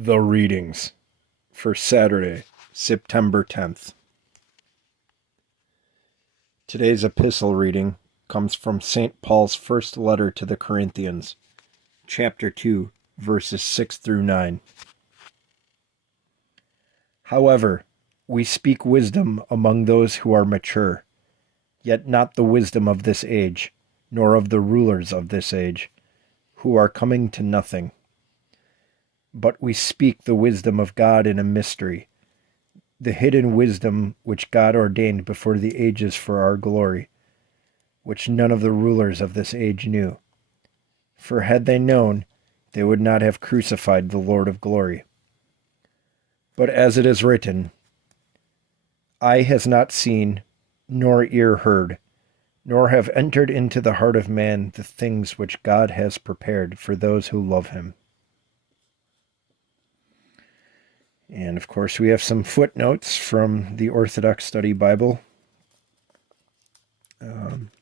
The readings for Saturday, September 10th. Today's epistle reading comes from St. Paul's first letter to the Corinthians, chapter 2, verses 6 through 9. However, we speak wisdom among those who are mature, yet not the wisdom of this age, nor of the rulers of this age, who are coming to nothing. But we speak the wisdom of God in a mystery, the hidden wisdom which God ordained before the ages for our glory, which none of the rulers of this age knew. For had they known, they would not have crucified the Lord of glory. But as it is written, eye has not seen, nor ear heard, nor have entered into the heart of man the things which God has prepared for those who love him. And of course, we have some footnotes from the Orthodox Study Bible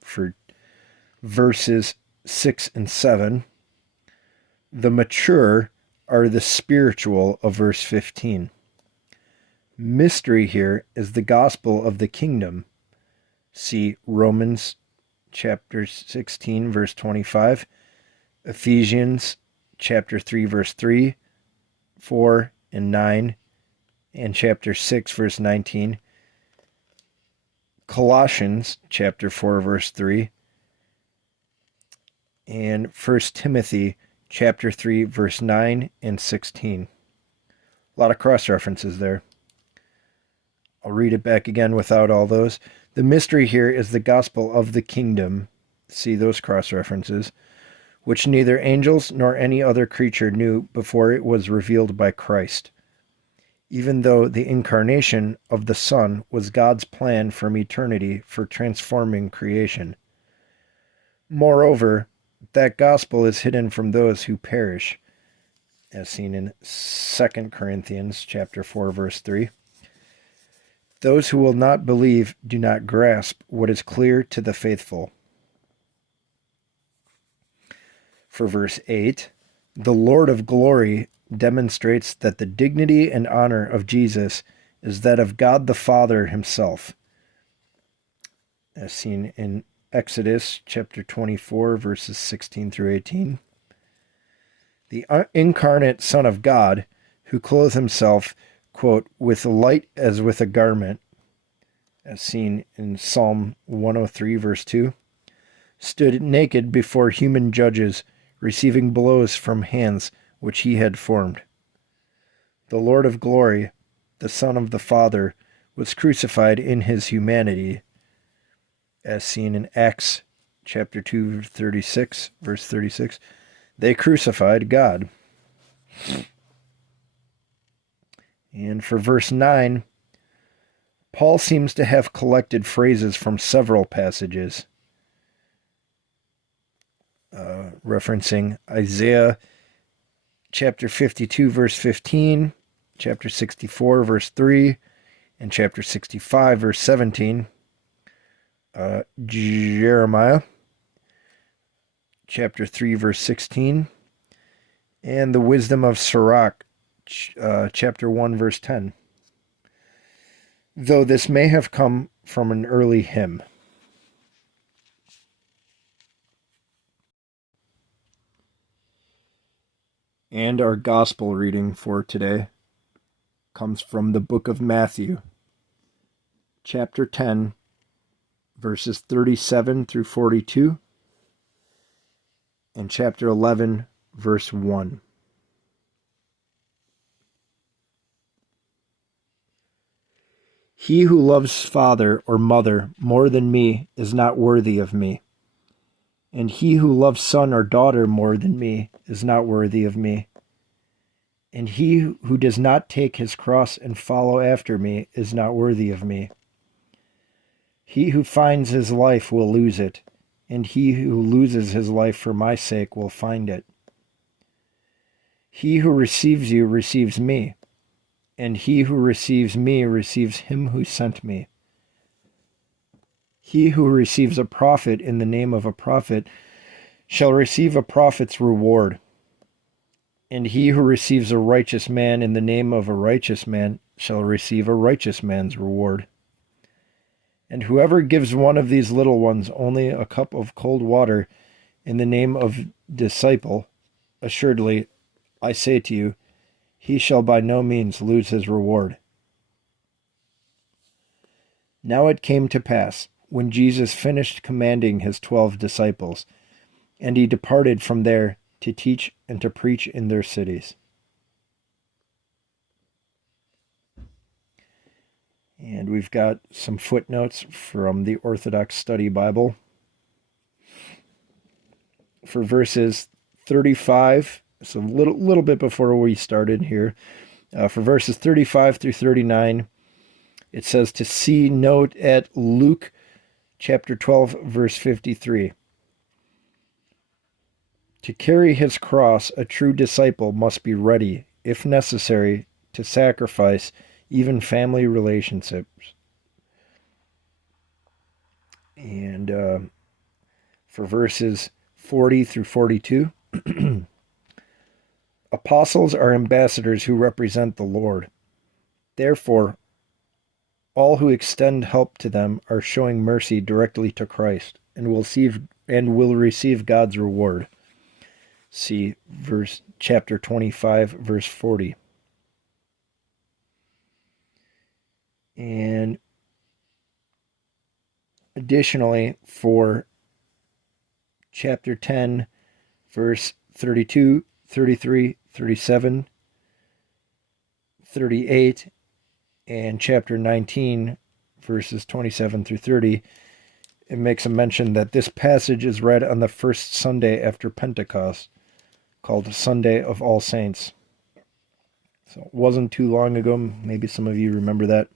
for verses 6 and 7. The mature are the spiritual of verse 15. Mystery here is the gospel of the kingdom. See Romans chapter 16, verse 25, Ephesians chapter 3, verse 3, 4, and 9, and chapter 6, verse 19, Colossians chapter 4, verse 3, and 1 Timothy chapter 3, verse 9 and 16. A lot of cross-references there. I'll read it back again without all those. The mystery here is the gospel of the kingdom. See those cross-references, which neither angels nor any other creature knew before it was revealed by Christ, even though the incarnation of the Son was God's plan from eternity for transforming creation. Moreover, that gospel is hidden from those who perish, as seen in 2 Corinthians chapter 4, verse 3. Those who will not believe do not grasp what is clear to the faithful. For verse 8, the Lord of glory demonstrates that the dignity and honor of Jesus is that of God the Father himself, as seen in Exodus chapter 24, verses 16 through 18. The incarnate Son of God, who clothed himself, quote, with light as with a garment, as seen in Psalm 103, verse 2, stood naked before human judges, receiving blows from hands which he had formed. The Lord of glory, the Son of the Father, was crucified in his humanity, as seen in Acts chapter 2, 36, verse 36. They crucified God. And for verse 9, Paul seems to have collected phrases from several passages, referencing Isaiah chapter 52, verse 15, chapter 64, verse 3, and chapter 65, verse 17, Jeremiah chapter 3, verse 16, and the wisdom of Sirach, chapter 1, verse 10, though this may have come from an early hymn. And our gospel reading for today comes from the book of Matthew, chapter 10, verses 37 through 42, and chapter 11, verse 1. He who loves father or mother more than me is not worthy of me, and he who loves son or daughter more than me is not worthy of me. And he who does not take his cross and follow after me is not worthy of me. He who finds his life will lose it, and he who loses his life for my sake will find it. He who receives you receives me, and he who receives me receives him who sent me. He who receives a prophet in the name of a prophet shall receive a prophet's reward. And he who receives a righteous man in the name of a righteous man shall receive a righteous man's reward. And whoever gives one of these little ones only a cup of cold water in the name of disciple, assuredly, I say to you, he shall by no means lose his reward. Now it came to pass, when Jesus finished commanding his 12 disciples, and he departed from there to teach and to preach in their cities. And we've got some footnotes from the Orthodox Study Bible. For verses 35, so a little bit before we started here, for verses 35 through 39, it says to see note at Luke chapter 12, verse 53. To carry his cross, a true disciple must be ready, if necessary, to sacrifice even family relationships. And for verses 40 through 42, apostles are ambassadors who represent the Lord. Therefore, all who extend help to them are showing mercy directly to Christ and will receive God's reward. See chapter 25, verse 40. And additionally, for chapter 10, verse 32, 33, 37, 38, and chapter 19, verses 27 through 30, it makes a mention that this passage is read on the first Sunday after Pentecost, called Sunday of All Saints. So it wasn't too long ago. Maybe some of you remember that.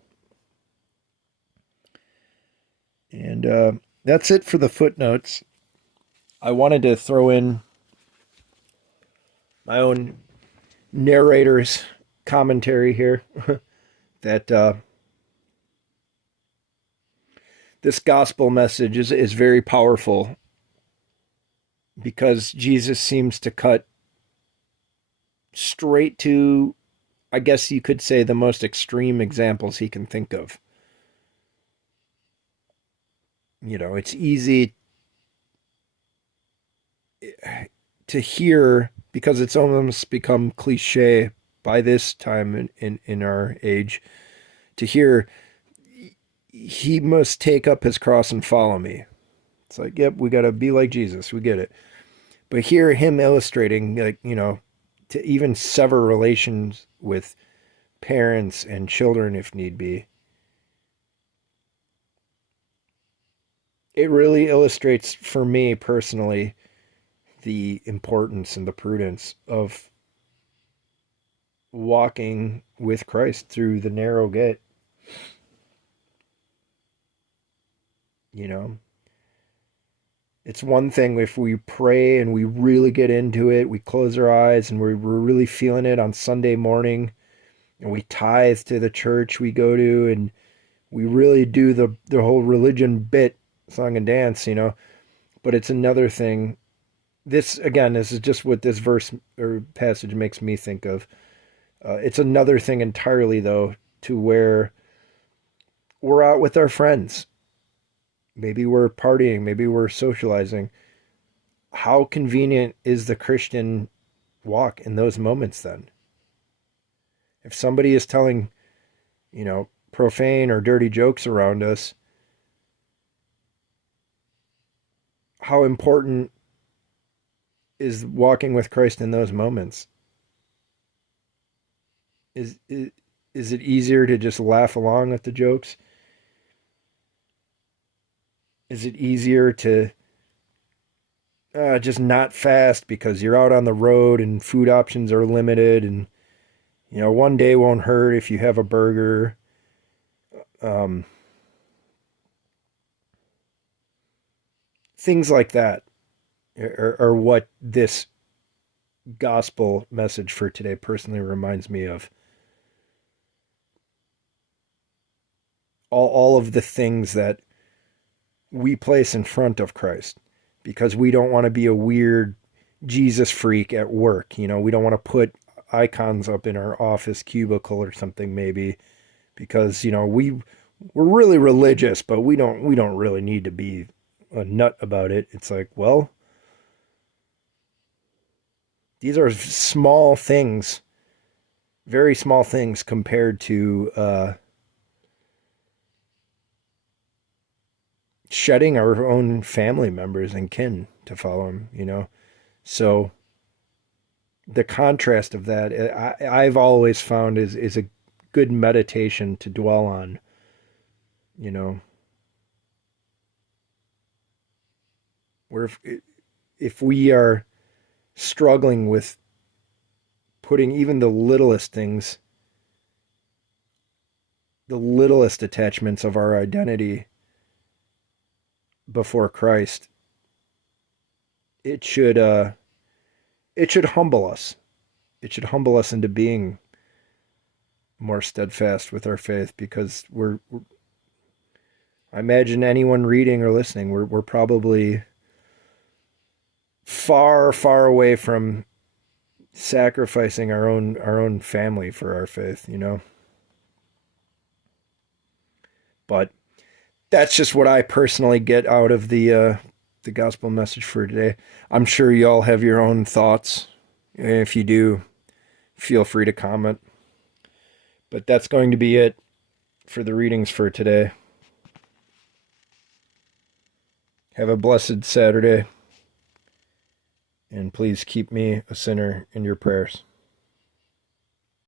And that's it for the footnotes. I wanted to throw in my own narrator's commentary here that this gospel message is very powerful because Jesus seems to cut straight to, I guess you could say, the most extreme examples he can think of. You know, it's easy to hear because it's almost become cliche by this time in our age to hear he must take up his cross and follow me. It's like, yep, we got to be like Jesus. We get it. But hear him illustrating, like, you know, to even sever relations with parents and children if need be. It really illustrates for me personally the importance and the prudence of walking with Christ through the narrow gate. You know, it's one thing if we pray and we really get into it, we close our eyes and we're really feeling it on Sunday morning, and we tithe to the church we go to, and we really do the whole religion bit, song and dance, you know. But it's another thing. This is just what this verse or passage makes me think of. It's another thing entirely, though, to where we're out with our friends. Maybe we're partying, maybe we're socializing. How convenient is the Christian walk in those moments then? If somebody is telling, you know, profane or dirty jokes around us, how important is walking with Christ in those moments? Is it easier to just laugh along with the jokes? Is it easier to just not fast because you're out on the road and food options are limited, and you know, one day won't hurt if you have a burger? Things like that are what this gospel message for today personally reminds me of. All of the things that we place in front of Christ because we don't want to be a weird Jesus freak at work. You know, we don't want to put icons up in our office cubicle or something, maybe, because, you know, we're really religious, but we don't really need to be a nut about it. It's like, well, these are small things, very small things compared to shedding our own family members and kin to follow him, you know? So the contrast of that, I've always found is a good meditation to dwell on, you know, where if we are struggling with putting even the littlest things, the littlest attachments of our identity before Christ, it should it should humble us. It should humble us into being more steadfast with our faith, because I imagine anyone reading or listening, we're probably far, far away from sacrificing our own family for our faith, you know. But that's just what I personally get out of the gospel message for today. I'm sure y'all have your own thoughts. If you do, feel free to comment. But that's going to be it for the readings for today. Have a blessed Saturday, and please keep me a sinner in your prayers.